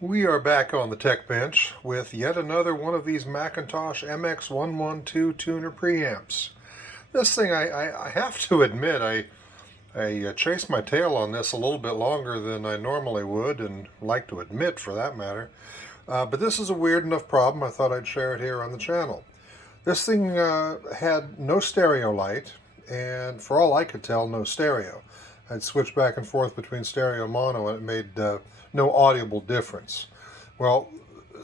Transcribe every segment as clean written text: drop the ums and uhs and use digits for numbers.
We are back on the tech bench with yet another one of these McIntosh MX112 Tuner preamps. This thing, I have to admit, I chased my tail on this a little bit longer than I normally would, and like to admit for that matter. But this is a weird enough problem, I thought I'd share it here on the channel. This thing had no stereo light, and for all I could tell, no stereo. I'd switch back and forth between stereo and mono, and it made no audible difference. Well,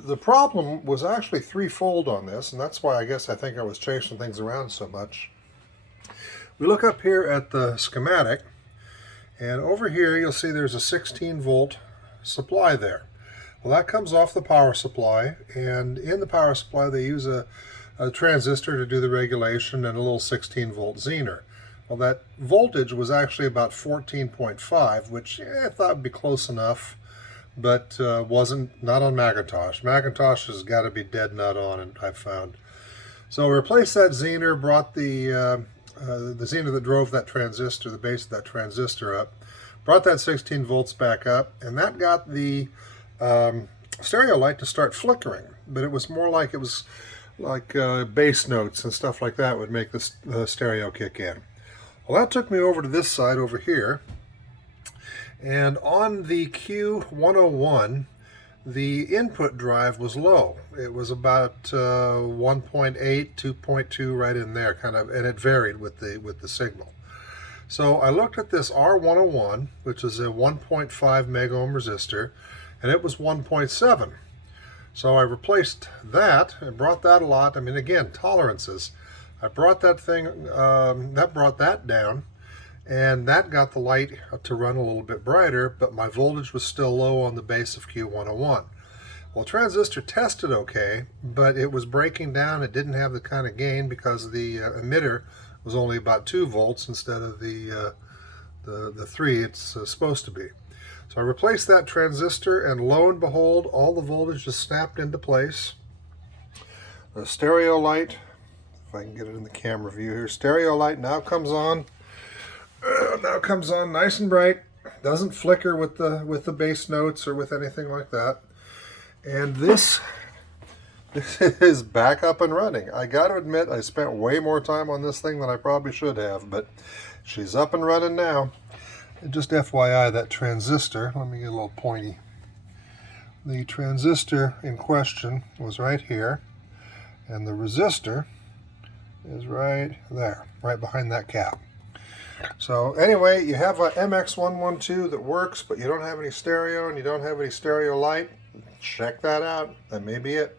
the problem was actually threefold on this, and that's why I think I was chasing things around so much. We look up here at the schematic, and over here you'll see there's a 16 volt supply there. Well, that comes off the power supply, and in the power supply they use a transistor to do the regulation and a little 16 volt Zener. Well, that voltage was actually about 14.5, which I thought would be close enough, but wasn't, not on McIntosh. McIntosh has got to be dead nut on, and I've found. So I replaced that Zener, brought the Zener that drove that transistor, the base of that transistor up, brought that 16 volts back up, and that got the stereo light to start flickering. But it was more like bass notes and stuff like that would make the stereo kick in. Well, that took me over to this side over here, and on the Q101, the input drive was low. It was about 1.8, 2.2, right in there, kind of, and it varied with the signal. So I looked at this R101, which is a 1.5 meg ohm resistor, and it was 1.7. So I replaced that and brought that a lot. I mean, again, tolerances. I brought that thing, that brought that down, and that got the light to run a little bit brighter, but my voltage was still low on the base of Q101. Well, transistor tested okay, but it was breaking down. It didn't have the kind of gain because the emitter was only about 2 volts instead of the 3 it's supposed to be. So I replaced that transistor, and lo and behold, all the voltage just snapped into place. The stereo light, if I can get it in the camera view here, stereo light now comes on. Now comes on nice and bright. Doesn't flicker with the bass notes or with anything like that. And this is back up and running. I got to admit, I spent way more time on this thing than I probably should have, but she's up and running now. And just FYI, that transistor, let me get a little pointy. The transistor in question was right here, and the resistor is right there, right behind that cap. So anyway, you have a MX112 that works, but you don't have any stereo and you don't have any stereo light. Check that out. That may be it.